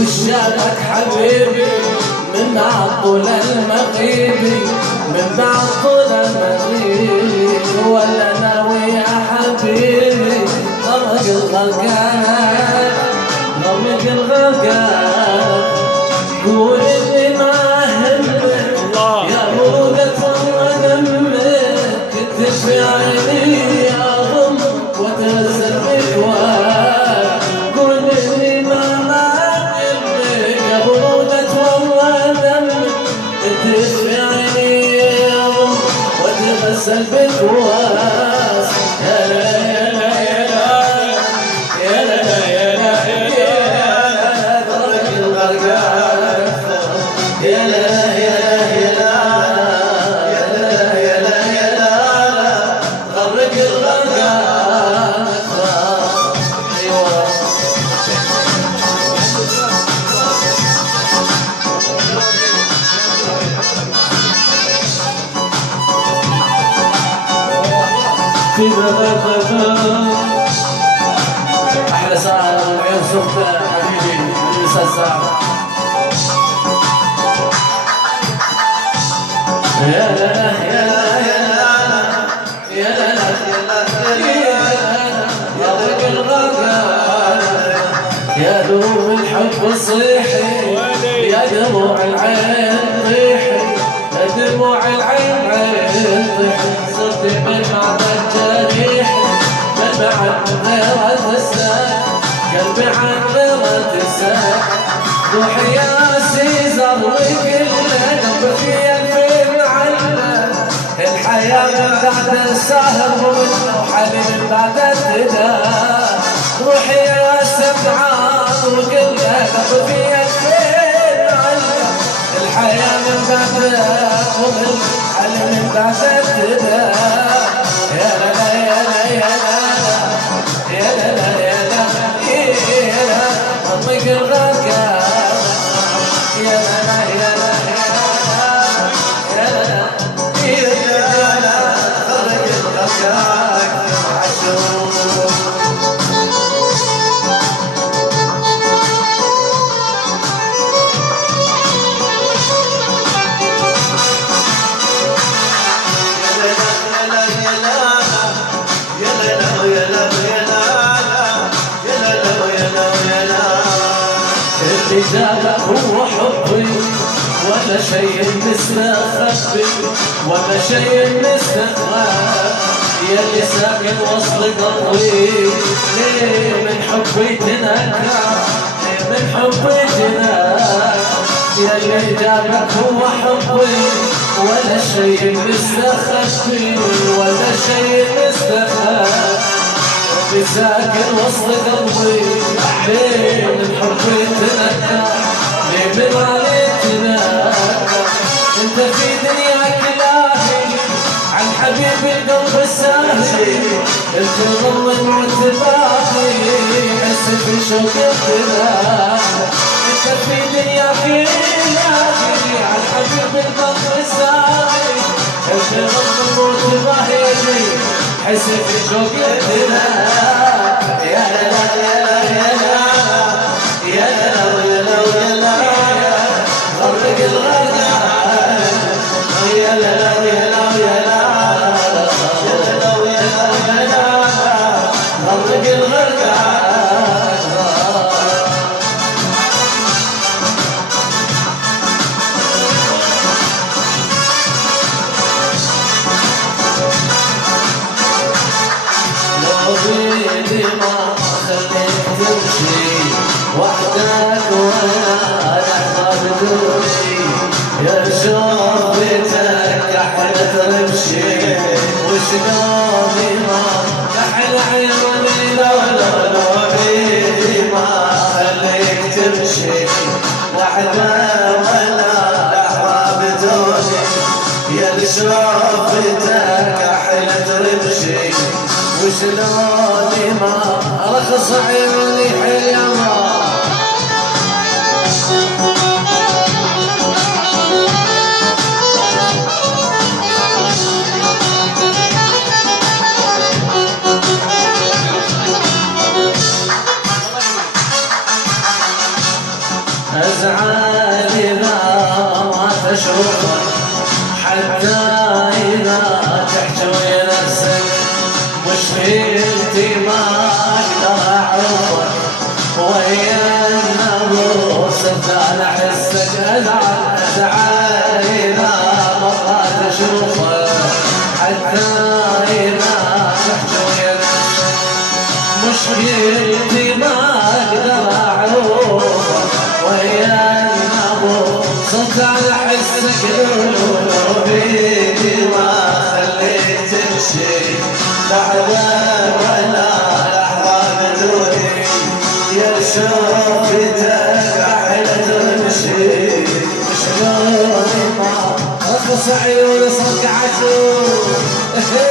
وشالك حبيبي من عطول المغيبي من عطول المغيبي ولا ناوي يا حبيبي غرق الغرقان غرق الغرقان قول اللي ما همك يا مودة ونمك تشفي عيني يا غم وتنزل بكوان قول اللي ما تغسل بالكواس يا لا يا لا يا لا يا لا يا لا يا لا غرق الغرقان يا لا يا لا يا لا يا لا يا لا غرق الغرقان ايوه أحلى ساعة العين شفت حبيبي النساء ساعة يا لا يا لا يا لا يا لا يا ضيق الغرقان يا دوم الحب صيحي يا دموع العين طيحي يا دموع العين طيحي صرت من معبد جريح من بعد غيرة الساق قلبي عن غيرة الساق روحي يا سيزر وكل قلب في الفين علم الحياة من بعد السهر وحالي من بعد التداء روحي يا سمعان وكل قلب في الفين علم الحياة من بعد الشغل حالي من بعد التداء يا لا لا يا لا يا لا يا لا لا يا لا يا لا أطلق الغرقان يا لا لا يا لا يا لا يا لا أطلق الغرقان عشوق اللي جابك هو حبي ولا شيء مستخبي ولا شيء مستخبي يلي ساكن وسط قلبي ليه من حبي تنكر ليه من حبي تنكر يلي جابك هو حبي ولا شيء مستخبي ولا شيء مستخبي ساكن وسط قلبي ليه من حبي تنكر ليه من عليك تنكر انت في دنياك لاهي عن حبيب القلب الساهي انت ظل وتباهي حس في شوق التنكر انت في دنياك لاهي عن حبيب القلب الساهي انت ظل وتباهي حس في شوق التنكر يا لا يا لا يا لا يا لا يا لا يا لا غرق الغرقان يا لا يا لا يا لا يا لا يا لا غرق الغرقان وشلوني ما كحل عيوني لو بيدي ما خليك تمشي وحده ولا لحظة بدوني يا لشوفتك كحلت رمشي وشلوني ما رخص عيوني حيما أزعل إذا ما تشوفك حتى إذا تحكي ويا نفسك مشكلتي ما أقدر أعرفك ويا الناموس أنا أحسك أزعل إذا ما تشوفك حتى إذا تحكي ويا نفسك مشكلتي ما أقدر أعرفك ويا النابو صرت على حسك لولو بيدي ما خليك تمشي لحظة ولا لحظة بدوني يا شوفتك حيلة تمشي وشلوني ما رخص عيوني صرت عجوز